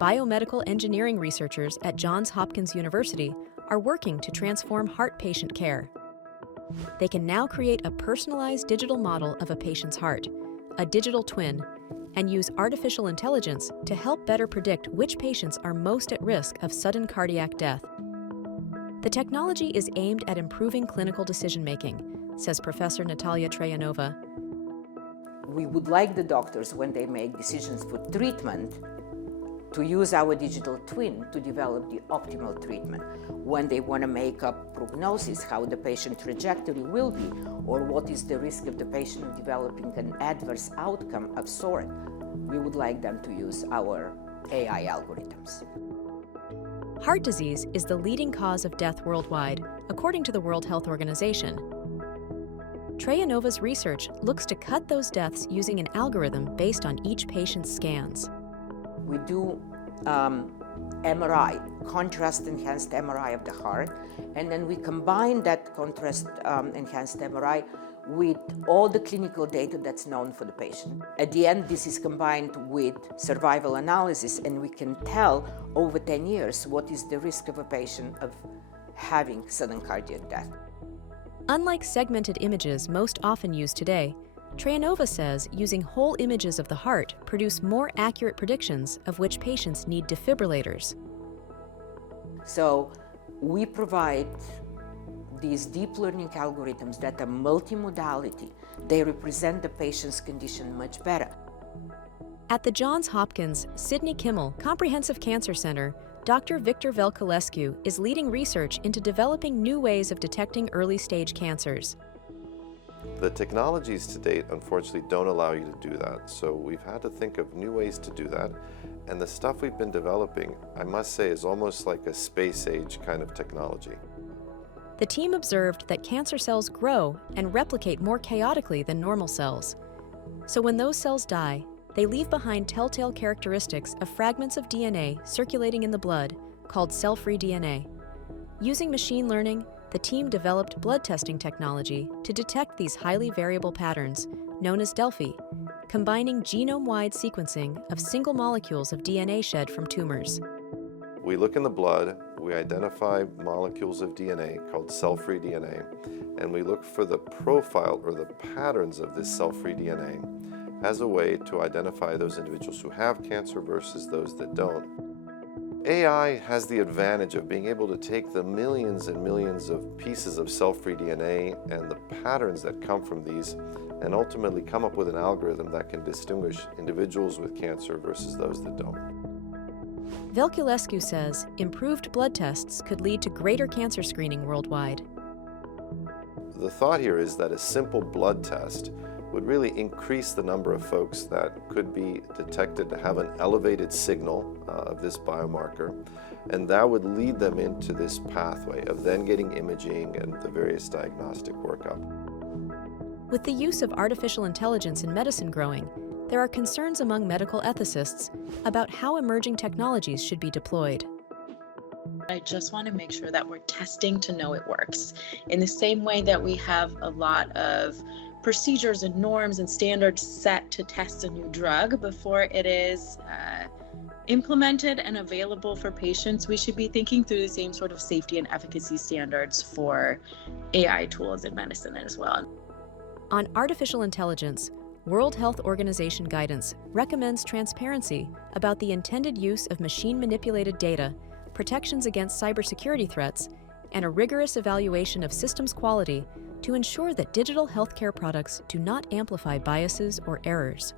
Biomedical engineering researchers at Johns Hopkins University are working to transform heart patient care. They can now create a personalized digital model of a patient's heart, a digital twin, and use artificial intelligence to help better predict which patients are most at risk of sudden cardiac death. The technology is aimed at improving clinical decision-making, says Professor Natalia Trajanova. We would like the doctors, when they make decisions for treatment, to use our digital twin to develop the optimal treatment. When they want to make a prognosis, how the patient trajectory will be, or what is the risk of the patient of developing an adverse outcome of sort, we would like them to use our AI algorithms. Heart disease is the leading cause of death worldwide, according to the World Health Organization. Trajanova's research looks to cut those deaths using an algorithm based on each patient's scans. We do MRI, contrast-enhanced MRI of the heart, and then we combine that contrast-enhanced MRI with all the clinical data that's known for the patient. At the end, this is combined with survival analysis, and we can tell over 10 years what is the risk of a patient of having sudden cardiac death. Unlike segmented images most often used today, Trajanova says using whole images of the heart produce more accurate predictions of which patients need defibrillators. So we provide these deep learning algorithms that are multimodality. They represent the patient's condition much better. At the Johns Hopkins Sidney Kimmel Comprehensive Cancer Center, Dr. Victor Velculescu is leading research into developing new ways of detecting early-stage cancers. The technologies to date, unfortunately, don't allow you to do that. So we've had to think of new ways to do that. And the stuff we've been developing, I must say, is almost like a space-age kind of technology. The team observed that cancer cells grow and replicate more chaotically than normal cells. So when those cells die, they leave behind telltale characteristics of fragments of DNA circulating in the blood, called cell-free DNA. Using machine learning, the team developed blood testing technology to detect these highly variable patterns, known as Delphi, combining genome-wide sequencing of single molecules of DNA shed from tumors. We look in the blood, we identify molecules of DNA called cell-free DNA, and we look for the profile or the patterns of this cell-free DNA as a way to identify those individuals who have cancer versus those that don't. AI has the advantage of being able to take the millions and millions of pieces of cell-free DNA and the patterns that come from these and ultimately come up with an algorithm that can distinguish individuals with cancer versus those that don't. Velculescu says improved blood tests could lead to greater cancer screening worldwide. The thought here is that a simple blood test would really increase the number of folks that could be detected to have an elevated signal of this biomarker, and that would lead them into this pathway of then getting imaging and the various diagnostic workup. With the use of artificial intelligence in medicine growing, there are concerns among medical ethicists about how emerging technologies should be deployed. I just want to make sure that we're testing to know it works. In the same way that we have a lot of procedures and norms and standards set to test a new drug before it is implemented and available for patients, we should be thinking through the same sort of safety and efficacy standards for AI tools in medicine as well. On artificial intelligence, World Health Organization guidance recommends transparency about the intended use of machine-manipulated data, protections against cybersecurity threats, and a rigorous evaluation of systems quality to ensure that digital healthcare products do not amplify biases or errors.